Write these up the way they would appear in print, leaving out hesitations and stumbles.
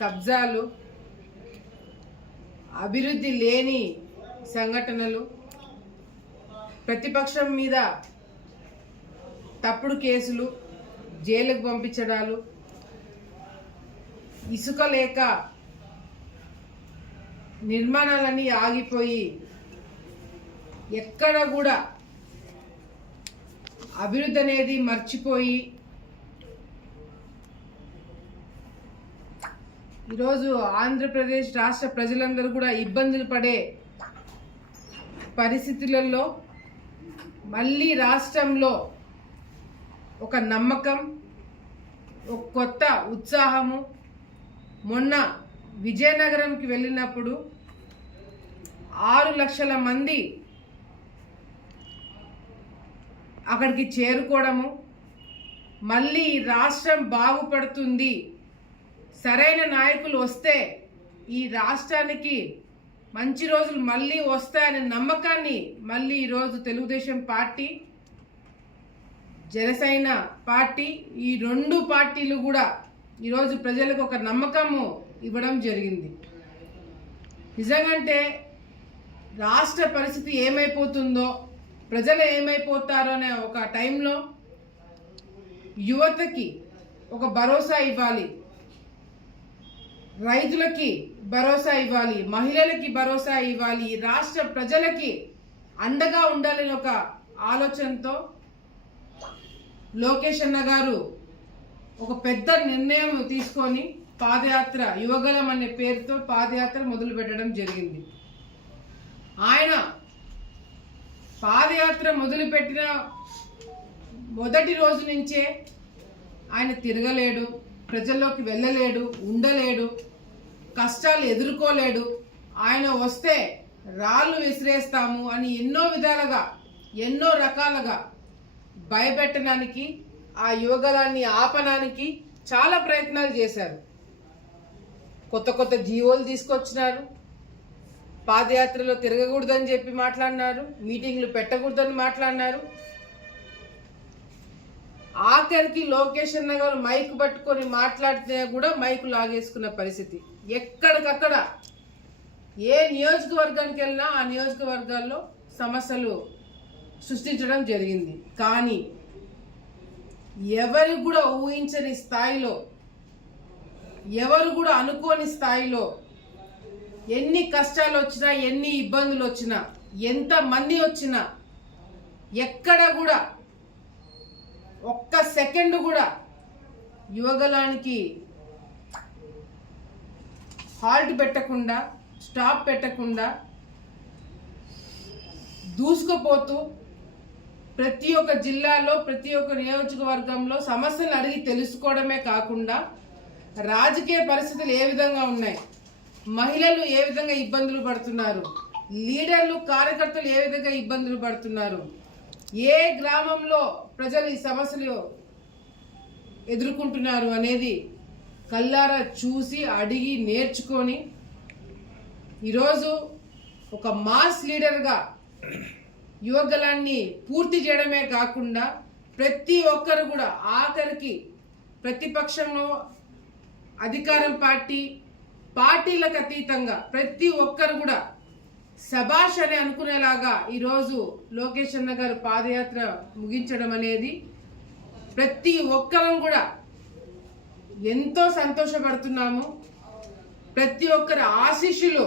కబ్జాలు, అభివృద్ధి లేని సంఘటనలు, ప్రతిపక్షం మీద తప్పుడు కేసులు, జైలుకు పంపించడాలు, ఇసుక లేక నిర్మాణాలన్నీ ఆగిపోయి ఎక్కడ కూడా అభివృద్ధి అనేది మర్చిపోయి ఈరోజు ఆంధ్రప్రదేశ్ రాష్ట్ర ప్రజలందరూ కూడా ఇబ్బందులు పడే పరిస్థితులలో మళ్ళీ రాష్ట్రంలో ఒక నమ్మకం, ఒక కొత్త ఉత్సాహము. మొన్న విజయనగరంకి వెళ్ళినప్పుడు 6 లక్షల మంది అక్కడికి చేరుకోవడము, మళ్ళీ రాష్ట్రం బాగుపడుతుంది, సరైన నాయకులు వస్తే ఈ రాష్ట్రానికి మంచి రోజులు మళ్ళీ వస్తాయనే నమ్మకాన్ని మళ్ళీ ఈరోజు తెలుగుదేశం పార్టీ, జనసేన పార్టీ, ఈ 2 పార్టీలు కూడా ఈరోజు ప్రజలకు ఒక నమ్మకము ఇవ్వడం జరిగింది. నిజంగంటే రాష్ట్ర పరిస్థితి ఏమైపోతుందో, ప్రజలు ఏమైపోతారో అనే ఒక టైంలో యువతకి ఒక భరోసా ఇవ్వాలి, రైతులకి భరోసా ఇవ్వాలి, మహిళలకి భరోసా ఇవ్వాలి, రాష్ట్ర ప్రజలకి అండగా ఉండాలని ఒక ఆలోచనతో లోకేష్ అన్న గారు ఒక పెద్ద నిర్ణయం తీసుకొని పాదయాత్ర, యువగలం అనే పేరుతో పాదయాత్ర మొదలు పెట్టడం జరిగింది. ఆయన పాదయాత్ర మొదలుపెట్టిన మొదటి రోజు నుంచే ఆయన తిరగలేడు, ప్రజల్లోకి వెళ్ళలేడు, ఉండలేడు, కష్టాలు ఎదుర్కోలేడు. ఆయన వస్తే రాళ్ళు విసిరేస్తాము అని ఎన్నో విధాలుగా, ఎన్నో రకాలుగా భయపెట్టడానికి, ఆ యువగలాన్ని ఆపడానికి చాలా ప్రయత్నాలు చేశారు. కొత్త కొత్త జీవోలు తీసుకొచ్చినారు, పాదయాత్రలో తిరగకూడదని చెప్పి మాట్లాడినారు, మీటింగ్లు పెట్టకూడదని మాట్లాడినారు. ఆఖరికి లోకేష్ అన్న గారు మైక్ పట్టుకొని మాట్లాడితే కూడా మైకు లాగేసుకున్న పరిస్థితి. ఎక్కడికక్కడ ఏ నియోజకవర్గానికి వెళ్ళినా ఆ నియోజకవర్గాల్లో సమస్యలు సృష్టించడం జరిగింది. కానీ ఎవరు కూడా ఊహించని స్థాయిలో, ఎవరు కూడా అనుకోని స్థాయిలో ఎన్ని కష్టాలు వచ్చినా, ఎన్ని ఇబ్బందులు వచ్చినా, ఎంత మంది వచ్చినా ఎక్కడ కూడా ఒక్క సెకండ్ కూడా యువగలానికి హాల్ట్ పెట్టకుండా, స్టాప్ పెట్టకుండా దూసుకుపోతూ ప్రతి ఒక్క జిల్లాలో, ప్రతి ఒక్క నియోజకవర్గంలో సమస్యలు అడిగి తెలుసుకోవడమే కాకుండా రాజకీయ పరిస్థితులు ఏ విధంగా ఉన్నాయి, మహిళలు ఏ విధంగా ఇబ్బందులు పడుతున్నారు, లీడర్లు, కార్యకర్తలు ఏ విధంగా ఇబ్బందులు పడుతున్నారు, ఏ గ్రామంలో ప్రజలు ఈ సమస్యలు ఎదుర్కొంటున్నారు అనేది కళ్ళారా చూసి, అడిగి, నేర్చుకొని ఈరోజు ఒక మాస్ లీడర్గా యువగలాన్ని పూర్తి చేయడమే కాకుండా ప్రతి ఒక్కరు కూడా, ఆఖరికి ప్రతిపక్షంలో అధికారం పార్టీ, పార్టీలకు అతీతంగా ప్రతి ఒక్కరు కూడా శభాష్ అని అనుకునేలాగా ఈరోజు లోకేష్ అన్న గారు పాదయాత్ర ముగించడం అనేది ప్రతి ఒక్కరం కూడా ఎంతో సంతోషపడుతున్నాము. ప్రతి ఒక్కరి ఆశీస్సులు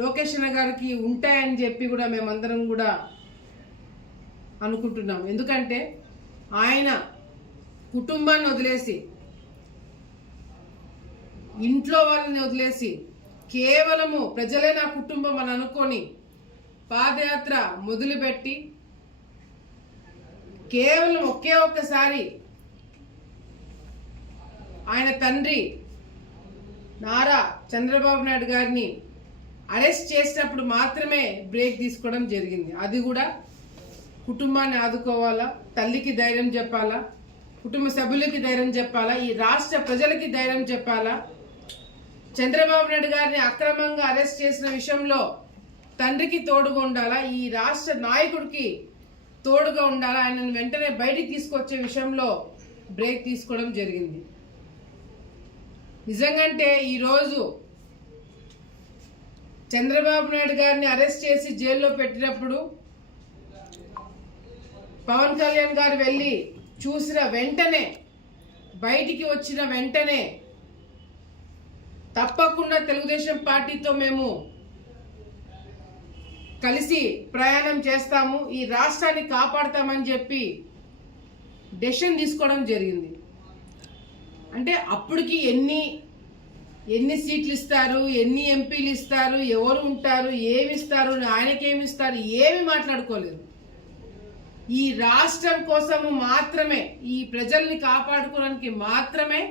లోకేష్ అన్న గారికి ఉంటాయని చెప్పి కూడా మేమందరం కూడా అనుకుంటున్నాం. ఎందుకంటే ఆయన కుటుంబాన్ని వదిలేసి, ఇంట్లో వాళ్ళని వదిలేసి, కేవలము ప్రజలే నా కుటుంబం అని అనుకొని పాదయాత్ర మొదలుపెట్టి కేవలం ఒకే ఒక్కసారి ఆయన తండ్రి నారా చంద్రబాబు నాయుడు గారిని అరెస్ట్ చేసినప్పుడు మాత్రమే బ్రేక్ తీసుకోవడం జరిగింది. అది కూడా కుటుంబాన్ని ఆదుకోవాలా, తల్లికి ధైర్యం చెప్పాలా, కుటుంబ సభ్యులకి ధైర్యం చెప్పాలా, ఈ రాష్ట్ర ప్రజలకి ధైర్యం చెప్పాలా. చంద్రబాబు నాయుడు గారిని అక్రమంగా అరెస్ట్ చేసిన విషయంలో తండ్రికి తోడుగా ఉండాలా, ఈ రాష్ట్ర నాయకుడికి తోడుగా ఉండాలా, ఆయనను వెంటనే బయటికి తీసుకొచ్చే విషయంలో బ్రేక్ తీసుకోవడం జరిగింది. నిజంగంటే ఈరోజు చంద్రబాబు నాయుడు గారిని అరెస్ట్ చేసి జైల్లో పెట్టినప్పుడు పవన్ కళ్యాణ్ గారు వెళ్ళి చూసిన వెంటనే, బయటికి వచ్చిన వెంటనే తప్పకుండా తెలుగుదేశం పార్టీతో మేము కలిసి ప్రయాణం చేస్తాము, ఈ రాష్ట్రాన్ని కాపాడతామని చెప్పి డెసిషన్ తీసుకోవడం జరిగింది. అంటే అప్పటికి ఎన్ని సీట్లు ఇస్తారు, ఎన్ని ఎంపీలు ఇస్తారు, ఎవరు ఉంటారు, ఏమి ఇస్తారు, ఆయనకేమి ఇస్తారు, ఏమి మాట్లాడుకోలేదు. ఈ రాష్ట్రం కోసము మాత్రమే, ఈ ప్రజల్ని కాపాడుకోవడానికి మాత్రమే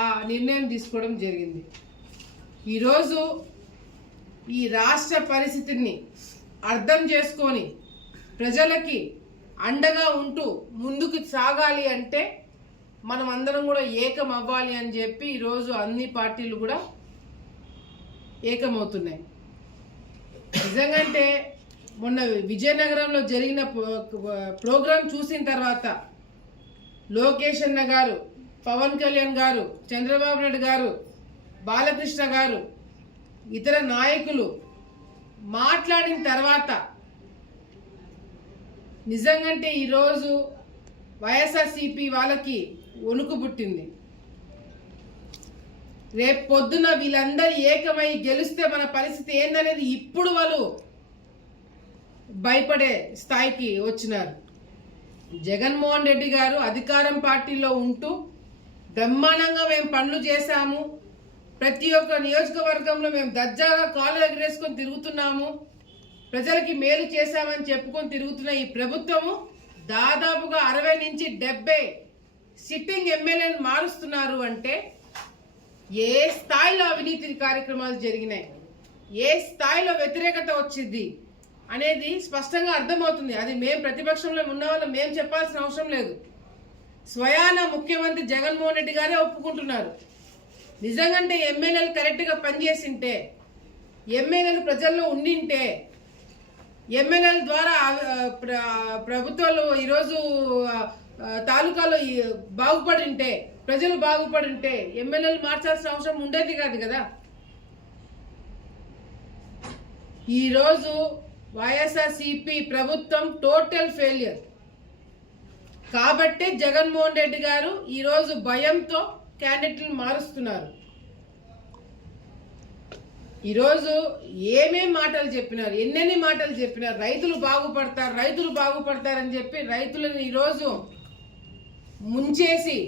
ఆ నిర్ణయం తీసుకోవడం జరిగింది. ఈరోజు ఈ రాష్ట్ర పరిస్థితిని అర్థం చేసుకొని ప్రజలకి అండగా ఉంటూ ముందుకు సాగాలి అంటే మనం అందరం కూడా ఏకం అవ్వాలి అని చెప్పి ఈరోజు అన్ని పార్టీలు కూడా ఏకమవుతున్నాయి. నిజంగంటే మొన్న విజయనగరంలో జరిగిన ప్రోగ్రాం చూసిన తర్వాత లోకేష్ అన్న గారు, పవన్ కళ్యాణ్ గారు, చంద్రబాబు నాయుడు గారు, బాలకృష్ణ గారు, ఇతర నాయకులు మాట్లాడిన తర్వాత నిజంగంటే ఈరోజు వైఎస్ఆర్సీపీ వాళ్ళకి వణుకు పుట్టింది. రేపు పొద్దున వీళ్ళందరూ ఏకమై గెలిస్తే మన పరిస్థితి ఏందనేది ఇప్పుడు వాళ్ళు భయపడే స్థాయికి వచ్చినారు. జగన్మోహన్ రెడ్డి గారు అధికారం పార్టీలో ఉంటూ బ్రహ్మాండంగా మేము పనులు చేశాము, ప్రతి ఒక్క నియోజకవర్గంలో మేము దర్జాగా కాలు ఎగరేసుకొని తిరుగుతున్నాము, ప్రజలకి మేలు చేశామని చెప్పుకొని తిరుగుతున్న ఈ ప్రభుత్వము దాదాపుగా 60 నుంచి 70 సిట్టింగ్ ఎమ్మెల్యేలు మారుస్తున్నారు. అంటే ఏ స్థాయిలో అవినీతి కార్యక్రమాలు జరిగినాయి, ఏ స్థాయిలో వ్యతిరేకత వచ్చింది అనేది స్పష్టంగా అర్థమవుతుంది. అది మేము ప్రతిపక్షంలో ఉన్న వాళ్ళు మేము చెప్పాల్సిన అవసరం లేదు. స్వయాన ముఖ్యమంత్రి జగన్మోహన్ రెడ్డి గారే ఒప్పుకుంటున్నారు. నిజంగానే ఎమ్మెల్యేలు కరెక్ట్గా పనిచేసింటే, ఎమ్మెల్యేలు ప్రజల్లో ఉండింటే, ఎమ్మెల్యేల ద్వారా ప్రభుత్వాలు ఈరోజు తాలూకాలో బాగుపడింటే, ప్రజలు బాగుపడింటే ఎమ్మెల్యేలు మార్చాల్సిన అవసరం ఉండేది కాదు కదా. ఈరోజు వైఎస్ఆర్సీపీ ప్రభుత్వం టోటల్ ఫెయిలియర్ కాబట్టే జగన్మోహన్ రెడ్డి గారు ఈరోజు భయంతో క్యాండిడేట్లను మారుస్తున్నారు. ఈరోజు ఏమేం మాటలు చెప్పినారు, ఎన్నెన్ని మాటలు చెప్పినారు, రైతులు బాగుపడతారు, రైతులు బాగుపడతారని చెప్పి రైతులను ఈరోజు ముంచేసి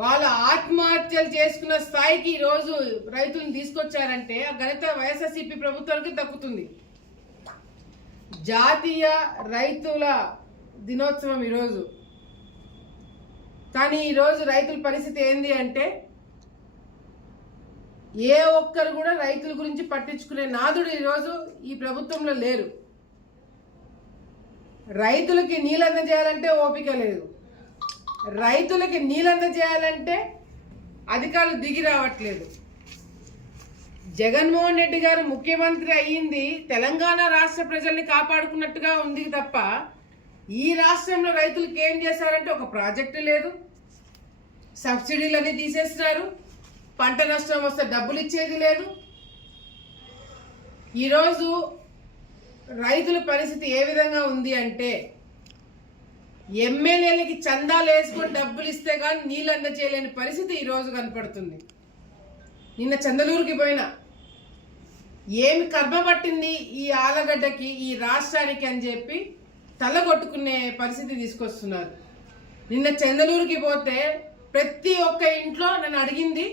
వాళ్ళ ఆత్మహత్యలు చేసుకున్న స్థాయికి ఈరోజు రైతులను తీసుకొచ్చారంటే ఆ ఘనత వైఎస్ఆర్సీపీ ప్రభుత్వానికి దక్కుతుంది. జాతీయ రైతుల దినోత్సవం ఈరోజు, కానీ ఈరోజు రైతుల పరిస్థితి ఏంది అంటే ఏ ఒక్కరు కూడా రైతుల గురించి పట్టించుకునే నాదుడు ఈరోజు ఈ ప్రభుత్వంలో లేరు. రైతులకి నీళ్ళు అందజేయాలంటే ఓపిక లేదు, రైతులకి నీళ్ళు అందజేయాలంటే అధికారులు దిగి రావట్లేదు. జగన్మోహన్ రెడ్డి గారు ముఖ్యమంత్రి అయ్యింది తెలంగాణ రాష్ట్ర ప్రజల్ని కాపాడుకున్నట్టుగా ఉంది తప్ప ఈ రాష్ట్రంలో రైతులకు ఏం చేశారంటే ఒక ప్రాజెక్టు లేదు, సబ్సిడీలన్నీ తీసేస్తున్నారు, పంట నష్టం వస్తే డబ్బులు ఇచ్చేది లేదు. ఈరోజు రైతుల పరిస్థితి ఏ విధంగా ఉంది అంటే ఎమ్మెల్యేలకి చందాలు వేసుకొని డబ్బులు ఇస్తే కానీ నీళ్ళు అందజేయలేని పరిస్థితి ఈరోజు కనపడుతుంది. నిన్న చందలూరుకి పోయినా ఏమి కర్మ పట్టింది ఈ ఆలగడ్డకి, ఈ రాష్ట్రానికి అని చెప్పి తలగొట్టుకునే పరిస్థితి తీసుకొస్తున్నారు. నిన్న చందలూరుకి పోతే ప్రతి ఒక్క ఇంట్లో నన్ను అడిగింది,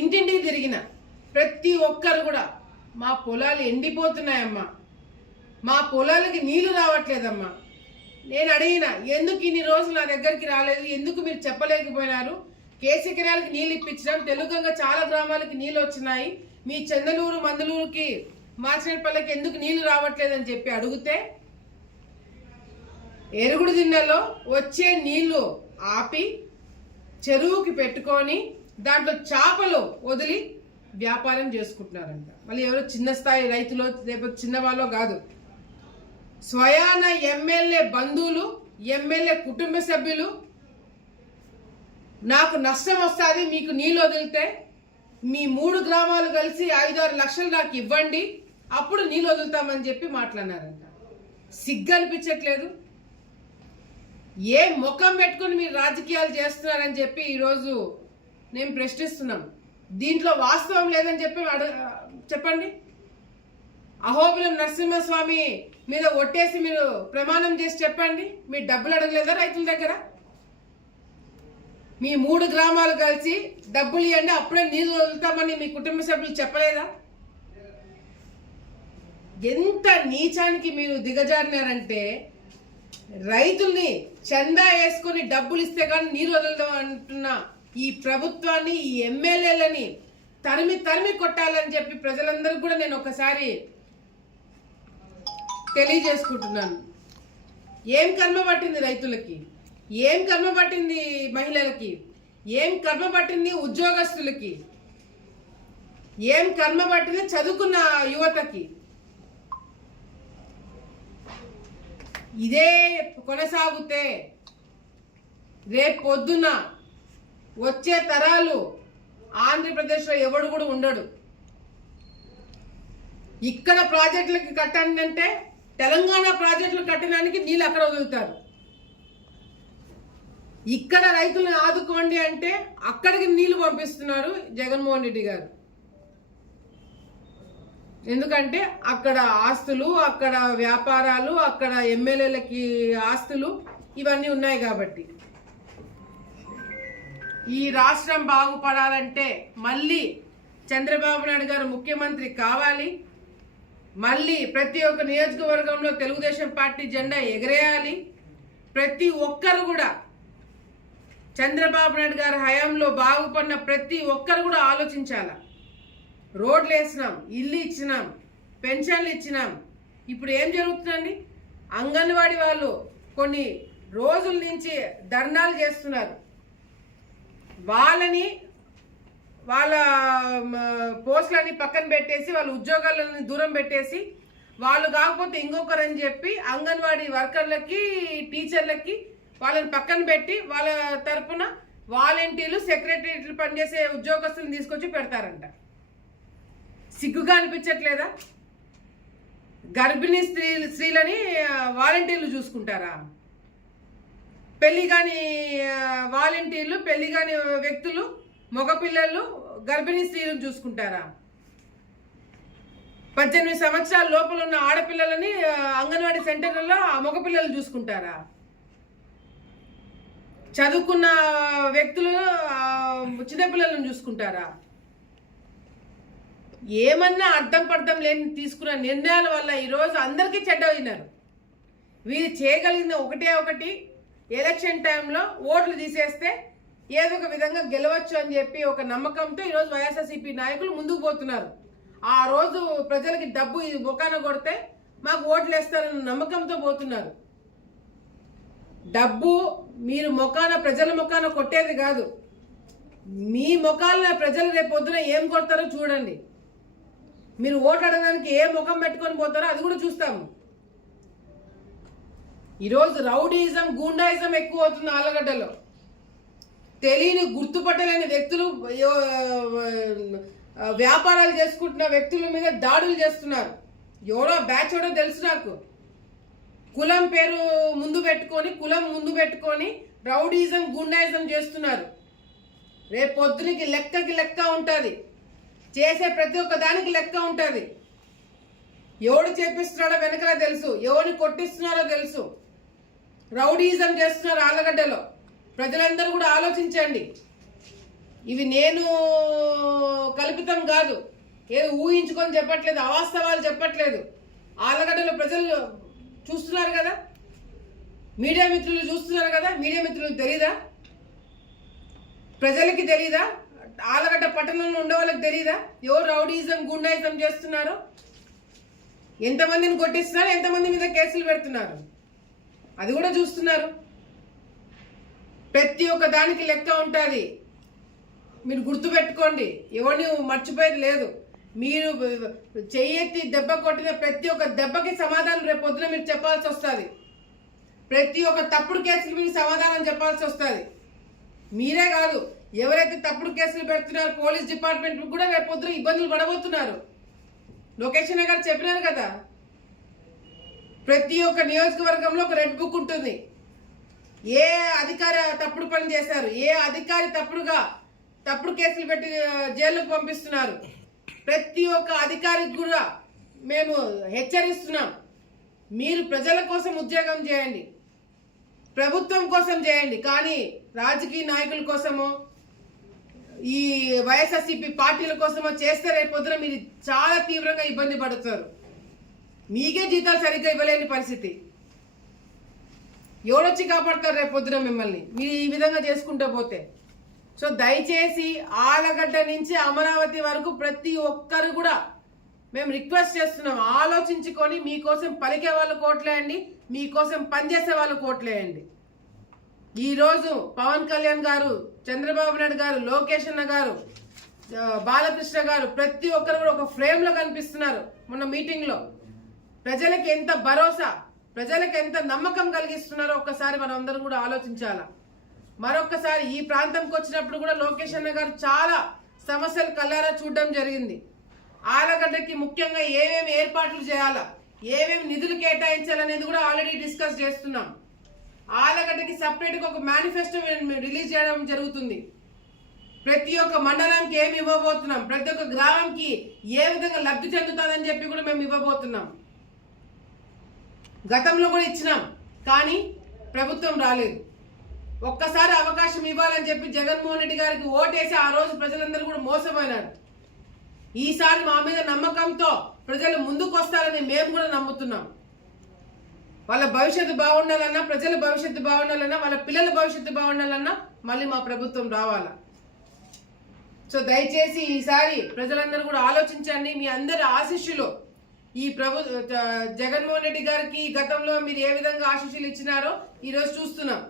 ఇంటింటికి తిరిగిన ప్రతి ఒక్కరు కూడా మా పొలాలు ఎండిపోతున్నాయమ్మా, మా పొలాలకి నీళ్లు రావట్లేదమ్మా. నేను అడిగిన ఎందుకు ఇన్ని రోజులు నా దగ్గరికి రాలేదు, ఎందుకు మీరు చెప్పలేకపోయినారు, కేసీ కెనాల్కి నీళ్ళు ఇప్పించడం, తెలుగంగా చాలా గ్రామాలకి నీళ్ళు వచ్చినాయి, మీ చందలూరు మందలూరుకి మార్చినపల్లికి ఎందుకు నీళ్లు రావట్లేదని చెప్పి అడిగితే ఎరుగుడు దిన్నెలో వచ్చే నీళ్లు ఆపి చెరువుకి పెట్టుకొని దాంట్లో చేపలు వదిలి వ్యాపారం చేసుకుంటున్నారంట. మళ్ళీ ఎవరో చిన్న స్థాయి రైతులు లేకపోతే చిన్నవాళ్ళో కాదు, స్వయాన ఎమ్మెల్యే బంధువులు, ఎమ్మెల్యే కుటుంబ సభ్యులు నాకు నష్టం వస్తుంది, మీకు నీళ్ళు వదిలితే మీ 3 గ్రామాలు కలిసి 5-6 లక్షలు నాకు ఇవ్వండి, అప్పుడు నీళ్ళు వదులుతామని చెప్పి మాట్లాడినారంట. సిగ్గు అనిపించట్లేదు? ఏ ముఖం పెట్టుకుని మీరు రాజకీయాలు చేస్తున్నారని చెప్పి ఈరోజు నేను ప్రశ్నిస్తున్నాం. దీంట్లో వాస్తవం లేదని చెప్పి చెప్పండి. అహోబిలం నరసింహస్వామి మీద ఒట్టేసి మీరు ప్రమాణం చేసి చెప్పండి, మీరు డబ్బులు అడగలేదా రైతుల దగ్గర? మీ 3 గ్రామాలు కలిసి డబ్బులు ఇవ్వండి, అప్పుడే నీళ్ళు వదులుతామని మీ కుటుంబ సభ్యులు చెప్పలేదా? ఎంత నీచానికి మీరు దిగజారినారంటే, రైతుల్ని చందా వేసుకొని డబ్బులు ఇస్తే కానీ నీరు వదలడం అంటున్న ఈ ప్రభుత్వాన్ని, ఈ ఎమ్మెల్యేలని తరిమి తరిమి కొట్టాలని చెప్పి ప్రజలందరికీ కూడా నేను ఒకసారి తెలియజేసుకుంటున్నాను. ఏం కర్మ పట్టింది రైతులకి? ఏం కర్మ పట్టింది మహిళలకి? ఏం కర్మ పట్టింది ఉద్యోగస్తులకి? ఏం కర్మ పట్టింది చదువుకున్న యువతకి? ఇదే కొనసాగితే రేపు పొద్దున వచ్చే తరాలు ఆంధ్రప్రదేశ్లో ఎవడు కూడా ఉండడు. ఇక్కడ ప్రాజెక్టులకి కట్టండి అంటే తెలంగాణ ప్రాజెక్టులు కట్టడానికి నీళ్ళు అక్కడ వదులుతారు. ఇక్కడ రైతులను ఆదుకోండి అంటే అక్కడికి నీళ్లు పంపిస్తున్నారు జగన్మోహన్ రెడ్డి గారు. ఎందుకంటే అక్కడ ఆస్తులు, అక్కడ వ్యాపారాలు, అక్కడ ఎమ్మెల్యేలకి ఆస్తులు ఇవన్నీ ఉన్నాయి కాబట్టి. ఈ రాష్ట్రం బాగుపడాలంటే మళ్ళీ చంద్రబాబు నాయుడు గారు ముఖ్యమంత్రి కావాలి. మళ్ళీ ప్రతి ఒక్క నియోజకవర్గంలో తెలుగుదేశం పార్టీ జెండా ఎగరేయాలి. ప్రతి ఒక్కరు కూడా చంద్రబాబు నాయుడు గారి హయాంలో బాగుపడిన ప్రతి ఒక్కరు కూడా ఆలోచించాల. రోడ్లు వేసినాం, ఇల్లు ఇచ్చినాం, పెన్షన్లు ఇచ్చినాం. ఇప్పుడు ఏం జరుగుతుందండి? అంగన్వాడీ వాళ్ళు కొన్ని రోజుల నుంచి ధర్నాలు చేస్తున్నారు. వాళ్ళని వాళ్ళ పోస్టులని పక్కన పెట్టేసి, వాళ్ళ ఉద్యోగాలను దూరం పెట్టేసి, వాళ్ళు కాకపోతే ఇంకొకరని చెప్పి అంగన్వాడీ వర్కర్లకి, టీచర్లకి వాళ్ళని పక్కన పెట్టి వాళ్ళ తరపున వాలంటీర్లు, సెక్రటరీలు పనిచేసే ఉద్యోగస్తులను తీసుకొచ్చి పెడతారంట. సిగ్గుగా అనిపించట్లేదా? గర్భిణీ స్త్రీలని వాలంటీర్లు చూసుకుంటారా? పెళ్లి కాని వాలంటీర్లు, పెళ్లి కాని వ్యక్తులు, మగపిల్లలు, గర్భిణీ స్త్రీలను చూసుకుంటారా? 18 సంవత్సరాల లోపల ఉన్న ఆడపిల్లలని అంగన్వాడీ సెంటర్లలో మగపిల్లలు చూసుకుంటారా? చదువుకున్న వ్యక్తులు చిన్నపిల్లలను చూసుకుంటారా? ఏమన్నా అర్థం పర్థం లేని తీసుకున్న నిర్ణయాల వల్ల ఈరోజు అందరికీ చెడ్డయినారు. వీరు చేయగలిగింది ఒకటి, ఎలక్షన్ టైంలో ఓట్లు తీసేస్తే ఏదో ఒక విధంగా గెలవచ్చు అని చెప్పి ఒక నమ్మకంతో ఈరోజు వైఎస్ఆర్సీపీ నాయకులు ముందుకు పోతున్నారు. ఆ రోజు ప్రజలకి డబ్బు ముఖాన కొడితే మాకు ఓట్లు వేస్తారన్న నమ్మకంతో పోతున్నారు. డబ్బు మీరు ముఖాన, ప్రజల ముఖాన కొట్టేది కాదు. మీ ముఖాలను ప్రజలు రేపు పొద్దున ఏం కొడతారో చూడండి. మీరు ఓటు అడగడానికి ఏ ముఖం పెట్టుకొని పోతారో అది కూడా చూస్తాము. ఈరోజు రౌడీయిజం, గూండాయిజం ఎక్కువ అవుతుంది ఆలగడ్డలో. తెలియని, గుర్తుపట్టలేని వ్యక్తులు, వ్యాపారాలు చేసుకుంటున్న వ్యక్తుల మీద దాడులు చేస్తున్నారు. ఎవరో బ్యాచ్ ఎవడో తెలుసు నాకు. కులం పేరు ముందు పెట్టుకొని, కులం ముందు పెట్టుకొని రౌడీయిజం, గుండాయిజం చేస్తున్నారు. రేపు పొద్దునికి లెక్క ఉంటుంది. చేసే ప్రతి ఒక్క దానికి లెక్క ఉంటుంది. ఎవడు చేపిస్తున్నాడో వెనకాల తెలుసు, ఎవరిని కొట్టిస్తున్నారో తెలుసు. రౌడీయిజం చేస్తున్నారు ఆలగడ్డలో. ప్రజలందరూ కూడా ఆలోచించండి. ఇవి నేను కల్పితం కాదు, ఏదో ఊహించుకొని చెప్పట్లేదు, అవాస్తవాలు చెప్పట్లేదు. ఆలగడ్డలో ప్రజలు చూస్తున్నారు కదా, మీడియా మిత్రులు చూస్తున్నారు కదా. మీడియా మిత్రులు తెలీదా? ప్రజలకి తెలీదా? ఆలగడ్డ పట్టణంలో ఉండే వాళ్ళకి తెలీదా ఎవరు రౌడీయిజం, గుండాయిజం చేస్తున్నారో? ఎంతమందిని కొట్టిస్తున్నారు, ఎంతమంది మీద కేసులు పెడుతున్నారు, అది కూడా చూస్తున్నారు. ప్రతి ఒక్క దానికి లెక్క ఉంటుంది. మీరు గుర్తుపెట్టుకోండి, ఎవరిని మర్చిపోయేది లేదు. మీరు చెయ్యెత్తి దెబ్బ కొట్టిన ప్రతి ఒక్క దెబ్బకి సమాధానం రేపు పొద్దున మీరు చెప్పాల్సి వస్తుంది. ప్రతి ఒక్క తప్పుడు కేసులు మీరు సమాధానం చెప్పాల్సి వస్తుంది. మీరే కాదు, ఎవరైతే తప్పుడు కేసులు పెడుతున్నారో పోలీస్ డిపార్ట్మెంట్ కూడా రేపు పొద్దున ఇబ్బందులు పడబోతున్నారు. లోకేష్ అన్న గారు చెప్పినారు కదా, ప్రతి ఒక్క నియోజకవర్గంలో ఒక రెడ్ బుక్ ఉంటుంది. ఏ అధికారి తప్పుడు పని చేశారు, ఏ అధికారి తప్పుడు కేసులు పెట్టి జైలుకు పంపిస్తున్నారు, ప్రతి ఒక్క అధికారికి కూడా మేము హెచ్చరిస్తున్నాం. మీరు ప్రజల కోసం ఉద్యోగం చేయండి, ప్రభుత్వం కోసం చేయండి, కానీ రాజకీయ నాయకుల కోసమో ఈ వైఎస్ఆర్సీపీ పార్టీల కోసమో చేస్తే రేపు పొద్దున మీరు చాలా తీవ్రంగా ఇబ్బంది పడుతారు. మీకే జీతాలు సరిగ్గా ఇవ్వలేని పరిస్థితి. ఎవరొచ్చి కాపాడతారు రేపు పొద్దున మిమ్మల్ని మీరు ఈ విధంగా చేసుకుంటూ పోతే? సో దయచేసి ఆలగడ్డ నుంచి అమరావతి వరకు ప్రతి ఒక్కరు కూడా మేము రిక్వెస్ట్ చేస్తున్నాం, ఆలోచించుకొని మీకోసం పలికే వాళ్ళు కోట్లేయండి, మీకోసం పనిచేసే వాళ్ళు కోట్లేయండి. ఈరోజు పవన్ కళ్యాణ్ గారు, చంద్రబాబు నాయుడు గారు, లోకేష్ అన్న గారు, బాలకృష్ణ గారు ప్రతి ఒక్కరు కూడా ఒక ఫ్రేమ్ లో కనిపిస్తున్నారు. మొన్న మీటింగ్ లో ప్రజలకు ఎంత భరోసా, ప్రజలకు ఎంత నమ్మకం కలిగిస్తున్నారో ఒక్కసారి మనం అందరం కూడా ఆలోచించాలా. మరొక్కసారి ఈ ప్రాంతంకి వచ్చినప్పుడు కూడా లోకేష్ అన్న గారు చాలా సమస్యలు కళ్ళారా చూడడం జరిగింది. ఆలగడ్డకి ముఖ్యంగా ఏమేమి ఏర్పాట్లు చేయాలా, ఏమేమి నిధులు కేటాయించాలనేది కూడా ఆల్రెడీ డిస్కస్ చేస్తున్నాం. ఆలగడ్డకి సపరేట్గా ఒక మేనిఫెస్టో రిలీజ్ చేయడం జరుగుతుంది. ప్రతి ఒక్క మండలానికి ఏమి ఇవ్వబోతున్నాం, ప్రతి ఒక్క గ్రామంకి ఏ విధంగా లబ్ధి చెందుతుందని చెప్పి కూడా మేము ఇవ్వబోతున్నాం. గతంలో కూడా ఇచ్చినాం, కానీ ప్రభుత్వం రాలేదు. ఒక్కసారి అవకాశం ఇవ్వాలని చెప్పి జగన్మోహన్ రెడ్డి గారికి ఓటేసి ఆ రోజు ప్రజలందరూ కూడా మోసపోయినారు. ఈసారి మా మీద నమ్మకంతో ప్రజలు ముందుకు వస్తారని మేము కూడా నమ్ముతున్నాం. వాళ్ళ భవిష్యత్తు బాగుండాలన్నా, ప్రజల భవిష్యత్తు బాగుండాలన్నా, వాళ్ళ పిల్లల భవిష్యత్తు బాగుండాలన్నా మళ్ళీ మా ప్రభుత్వం రావాలా. సో దయచేసి ఈసారి ప్రజలందరూ కూడా ఆలోచించండి. మీ అందరి ఆశీస్సులు ఈ జగన్మోహన్ రెడ్డి గారికి గతంలో మీరు ఏ విధంగా ఆశీస్సులు ఇచ్చినారో ఈరోజు చూస్తున్నాం.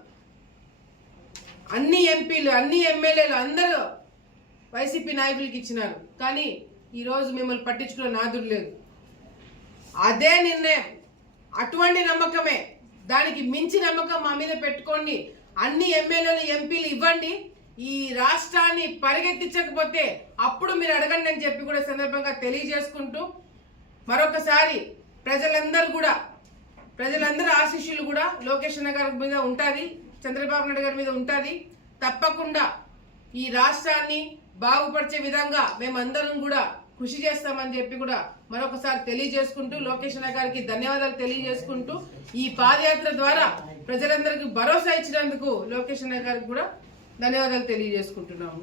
అన్ని ఎంపీలు, అన్ని ఎమ్మెల్యేలు అందరూ వైసీపీ నాయకులకి ఇచ్చినారు, కానీ ఈరోజు మిమ్మల్ని పట్టించుకునే నాదుడు లేదు. అదే నిర్ణయం, అటువంటి నమ్మకమే, దానికి మించి నమ్మకం మా మీద పెట్టుకోండి. అన్ని ఎమ్మెల్యేలు, ఎంపీలు ఇవ్వండి. ఈ రాష్ట్రాన్ని పరిగెత్తించకపోతే అప్పుడు మీరు అడగండి అని చెప్పి కూడా సందర్భంగా తెలియజేసుకుంటూ, మరొకసారి ప్రజలందరూ ఆశీస్సులు కూడా లోకేష్ అన్న గారి మీద ఉంటుంది, చంద్రబాబు నాయుడు గారి మీద ఉంటుంది. తప్పకుండా ఈ రాష్ట్రాన్ని బాగుపరిచే విధంగా మేమందరం కూడా కృషి చేస్తామని చెప్పి కూడా మరొకసారి తెలియజేసుకుంటూ, లోకేష్ అన్న గారికి ధన్యవాదాలు తెలియజేసుకుంటూ, ఈ పాదయాత్ర ద్వారా ప్రజలందరికీ భరోసా ఇచ్చినందుకు లోకేష్ అన్న గారికి కూడా ధన్యవాదాలు తెలియజేసుకుంటున్నాము.